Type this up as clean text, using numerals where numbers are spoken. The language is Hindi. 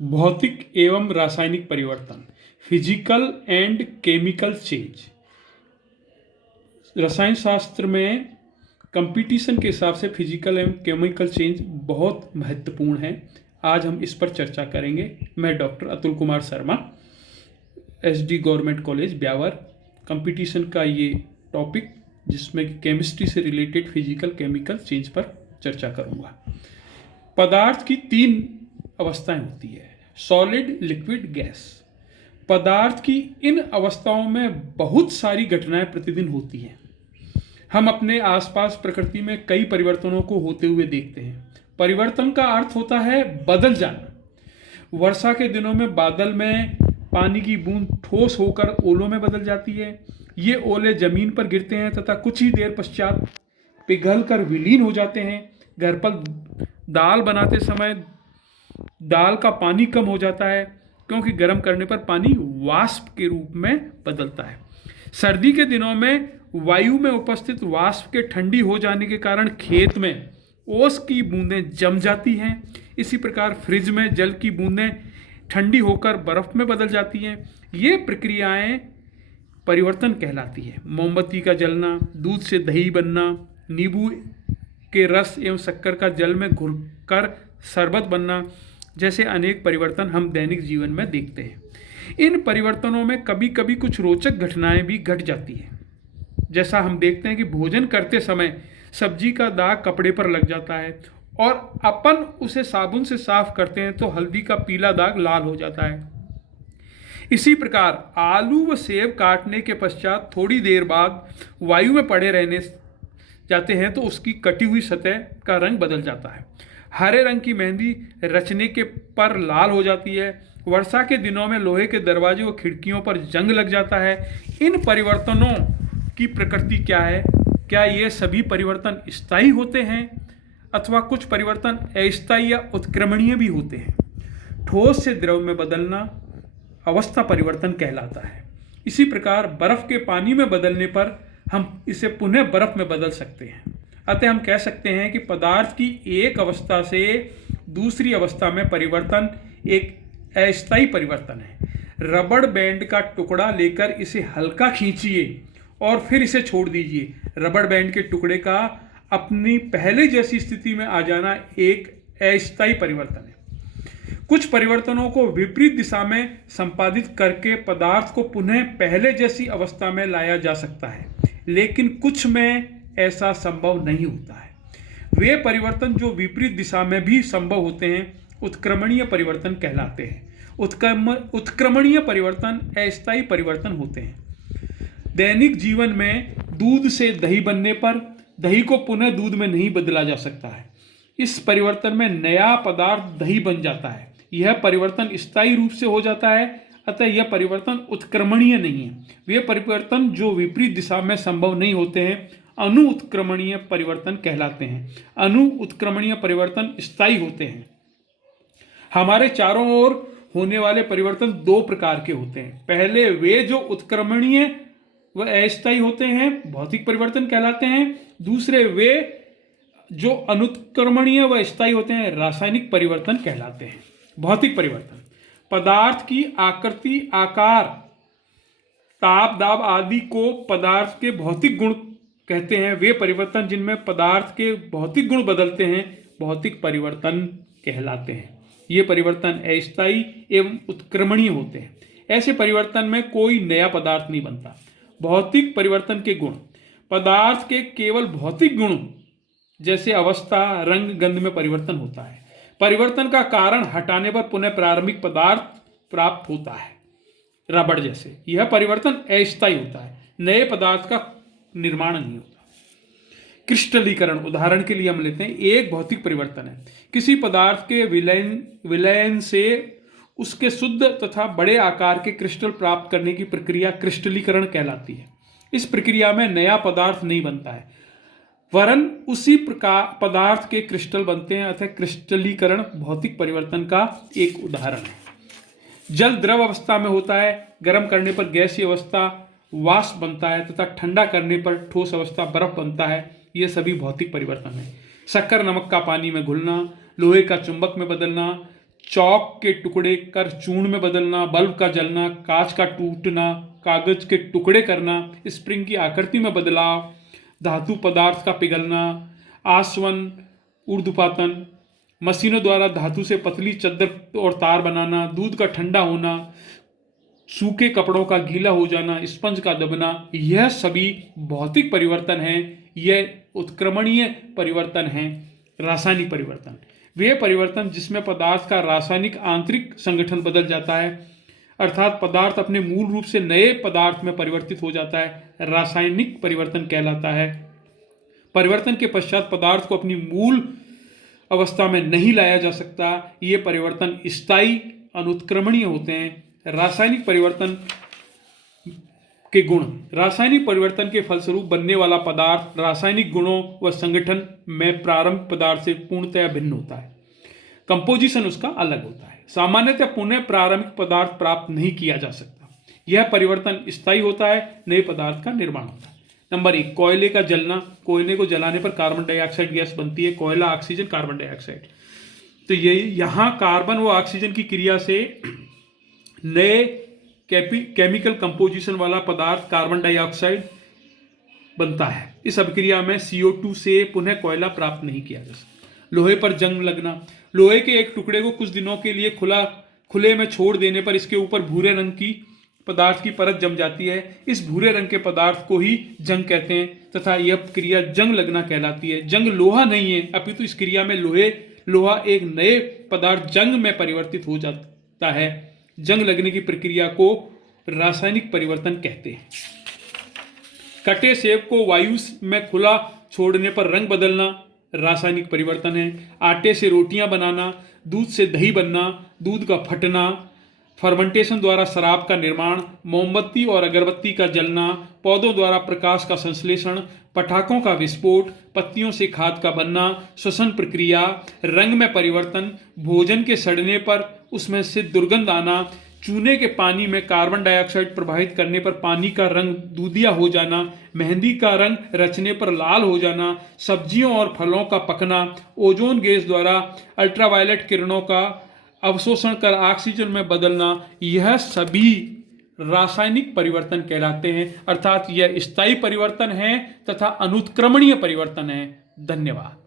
भौतिक एवं रासायनिक परिवर्तन, फिजिकल एंड केमिकल चेंज। रसायन शास्त्र में कंपटीशन के हिसाब से फिजिकल एवं केमिकल चेंज बहुत महत्वपूर्ण है। आज हम इस पर चर्चा करेंगे। मैं doctor Atul Kumar Sharma, SD government college Beawar. Competition का ये टॉपिक जिसमें केमिस्ट्री से रिलेटेड फिजिकल केमिकल चेंज पर चर्चा करूँगा। पदार्थ की 3 अवस्थाएं होती है, सॉलिड, लिक्विड, गैस। पदार्थ की इन अवस्थाओं में बहुत सारी घटनाएं प्रतिदिन होती हैं। हम अपने आसपास प्रकृति में कई परिवर्तनों को होते हुए देखते हैं। परिवर्तन का अर्थ होता है बदल जाना। वर्षा के दिनों में बादल में पानी की बूंद ठोस होकर ओलों में बदल जाती है। ये ओले जमीन पर गिरते हैं तथा कुछ ही देर पश्चात पिघलकर विलीन हो जाते हैं। घर पर दाल बनाते समय दाल का पानी कम हो जाता है क्योंकि गर्म करने पर पानी वाष्प के रूप में बदलता है। सर्दी के दिनों में वायु में उपस्थित वाष्प के ठंडी हो जाने के कारण खेत में ओस की बूंदें जम जाती हैं। इसी प्रकार फ्रिज में जल की बूंदें ठंडी होकर बर्फ में बदल जाती हैं। ये प्रक्रियाएं परिवर्तन कहलाती है। मोमबत्ती का जलना, दूध से दही बनना, नींबू के रस एवं शक्कर का जल में घुलकर शरबत बनना जैसे अनेक परिवर्तन हम दैनिक जीवन में देखते हैं। इन परिवर्तनों में कभी कभी कुछ रोचक घटनाएं भी घट जाती हैं। जैसा हम देखते हैं कि भोजन करते समय सब्जी का दाग कपड़े पर लग जाता है और अपन उसे साबुन से साफ करते हैं तो हल्दी का पीला दाग लाल हो जाता है। इसी प्रकार आलू व सेब काटने के पश्चात थोड़ी देर बाद वायु में पड़े रहने जाते हैं तो उसकी कटी हुई सतह का रंग बदल जाता है। हरे रंग की मेहंदी रचने के पर लाल हो जाती है। वर्षा के दिनों में लोहे के दरवाजे व खिड़कियों पर जंग लग जाता है। इन परिवर्तनों की प्रकृति क्या है? क्या ये सभी परिवर्तन स्थायी होते हैं अथवा कुछ परिवर्तन अस्थायी या उत्क्रमणीय भी होते हैं? ठोस से द्रव में बदलना अवस्था परिवर्तन कहलाता है। इसी प्रकार बर्फ के पानी में बदलने पर हम इसे पुनः बर्फ में बदल सकते हैं। अतः हम कह सकते हैं कि पदार्थ की एक अवस्था से दूसरी अवस्था में परिवर्तन एक अस्थायी परिवर्तन है। रबड़ बैंड का टुकड़ा लेकर इसे हल्का खींचिए और फिर इसे छोड़ दीजिए। रबड़ बैंड के टुकड़े का अपनी पहले जैसी स्थिति में आ जाना एक अस्थायी परिवर्तन है। कुछ परिवर्तनों को विपरीत दिशा में संपादित करके पदार्थ को पुनः पहले जैसी अवस्था में लाया जा सकता है, लेकिन कुछ में ऐसा संभव नहीं होता है। वे परिवर्तन जो विपरीत दिशा में भी संभव होते हैं उत्क्रमणीय परिवर्तन कहलाते हैं। उत्क्रमणीय परिवर्तन अस्थायी परिवर्तन होते हैं। दैनिक जीवन में दूध से दही बनने पर दही को पुनः दूध में नहीं बदला जा सकता है। इस परिवर्तन में नया पदार्थ दही बन जाता है। यह परिवर्तन स्थायी रूप से हो जाता है, अतः यह परिवर्तन उत्क्रमणीय नहीं है। वे परिवर्तन जो विपरीत दिशा में संभव नहीं होते हैं अनु उत्क्रमणीय परिवर्तन कहलाते हैं। अनु उत्क्रमणीय परिवर्तन स्थायी होते हैं। हमारे चारों ओर होने वाले परिवर्तन 2 प्रकार के होते हैं। पहले वे जो उत्क्रमणीय व अस्थायी होते हैं भौतिक परिवर्तन कहलाते हैं। दूसरे वे जो अनुत्क्रमणीय व स्थायी होते हैं रासायनिक परिवर्तन कहलाते हैं। भौतिक परिवर्तन पदार्थ की आकृति, आकार, ताप, दाब आदि को पदार्थ के भौतिक गुण कहते हैं। वे परिवर्तन जिनमें पदार्थ के भौतिक गुण बदलते हैं भौतिक परिवर्तन कहलाते हैं। ये परिवर्तन अस्थायी एवं उत्क्रमणीय होते हैं। ऐसे परिवर्तन में कोई नया पदार्थ नहीं बनता। भौतिक परिवर्तन के गुण पदार्थ के केवल भौतिक गुण जैसे अवस्था, रंग, गंध में परिवर्तन होता है। परिवर्तन का कारण हटाने पर पुनः प्रारंभिक पदार्थ प्राप्त होता है। रबड़ जैसे यह परिवर्तन अस्थायी होता है, नए पदार्थ का निर्माण नहीं होता। क्रिस्टलीकरण उदाहरण के लिए हम लेते हैं, एक भौतिक परिवर्तन है। किसी पदार्थ के विलयन से उसके शुद्ध तथा बड़े आकार के क्रिस्टल प्राप्त करने की प्रक्रिया क्रिस्टलीकरण कहलाती है। इस प्रक्रिया में नया पदार्थ नहीं बनता है वरन उसी प्रकार पदार्थ के क्रिस्टल बनते हैं, अतः क्रिस्टलीकरण भौतिक परिवर्तन का एक उदाहरण है। जल द्रव अवस्था में होता है, गर्म करने पर गैसीय अवस्था वाष्प बनता है तथा ठंडा करने पर ठोस अवस्था बर्फ बनता है। ये सभी भौतिक परिवर्तन है। शक्कर नमक का पानी में घुलना, लोहे का चुंबक में बदलना, चौक के टुकड़े कर चूर्ण में बदलना, बल्ब का जलना, कांच का टूटना, कागज के टुकड़े करना, स्प्रिंग की आकृति में बदलाव, धातु पदार्थ का पिघलना, आसवन ऊर्ध्वपातन, मशीनों द्वारा धातु से पतली चद्दर और तार बनाना, दूध का ठंडा होना, सूखे कपड़ों का गीला हो जाना, स्पंज का दबना, यह सभी भौतिक परिवर्तन हैं। यह उत्क्रमणीय परिवर्तन हैं, रासायनिक परिवर्तन। वे परिवर्तन जिसमें पदार्थ का रासायनिक आंतरिक संगठन बदल जाता है, अर्थात पदार्थ अपने मूल रूप से नए पदार्थ में परिवर्तित हो जाता है, रासायनिक परिवर्तन कहलाता है। परिवर्तन के पश्चात पदार्थ को अपनी मूल अवस्था में नहीं लाया जा सकता। ये परिवर्तन स्थायी अनुत्क्रमणीय होते हैं। रासायनिक परिवर्तन के गुण। रासायनिक परिवर्तन के फलस्वरूप बनने वाला पदार्थ रासायनिक गुणों व संगठन में प्रारंभिक पदार्थ से पूर्णतया भिन्न होता है। कंपोजिशन उसका अलग होता है। सामान्यतः पुनः प्रारंभिक पदार्थ प्राप्त नहीं किया जा सकता। यह परिवर्तन स्थायी होता है, नए पदार्थ का निर्माण होता है। नंबर 1, कोयले का जलना। कोयले को जलाने पर कार्बन डाइऑक्साइड गैस बनती है। कोयला, ऑक्सीजन, कार्बन डाइऑक्साइड। तो ये यहाँ कार्बन व ऑक्सीजन की क्रिया से नए केमिकल कंपोजिशन वाला पदार्थ कार्बन डाइऑक्साइड बनता है। इस अभिक्रिया में CO2 से पुनः कोयला प्राप्त नहीं किया जा सकता। लोहे पर जंग लगना। लोहे के एक टुकड़े को कुछ दिनों के लिए खुले में छोड़ देने पर इसके ऊपर भूरे रंग की पदार्थ की परत जम जाती है। इस भूरे रंग के पदार्थ को ही जंग कहते हैं तथा यह क्रिया जंग लगना कहलाती है। जंग लोहा नहीं है, अपितु इस क्रिया में लोहा एक नए पदार्थ जंग में परिवर्तित हो जाता है। जंग लगने की प्रक्रिया को रासायनिक परिवर्तन कहते हैं। कटे सेब को वायु में खुला छोड़ने पर रंग बदलना रासायनिक परिवर्तन है। आटे से रोटियां बनाना, दूध से दही बनना, दूध का फटना, फर्मेंटेशन द्वारा शराब का निर्माण, मोमबत्ती और अगरबत्ती का जलना, पौधों द्वारा प्रकाश का संश्लेषण, पटाखों का विस्फोट, पत्तियों से खाद का बनना, श्वसन प्रक्रिया, रंग में परिवर्तन, भोजन के सड़ने पर उसमें से दुर्गंध आना, चूने के पानी में कार्बन डाइऑक्साइड प्रभावित करने पर पानी का रंग दूधिया हो जाना, मेहंदी का रंग रचने पर लाल हो जाना, सब्जियों और फलों का पकना, ओजोन गैस द्वारा अल्ट्रावायलेट किरणों का अवशोषण कर ऑक्सीजन में बदलना, यह सभी रासायनिक परिवर्तन कहलाते हैं। अर्थात यह स्थायी परिवर्तन है तथा अनुत्क्रमणीय परिवर्तन है। धन्यवाद।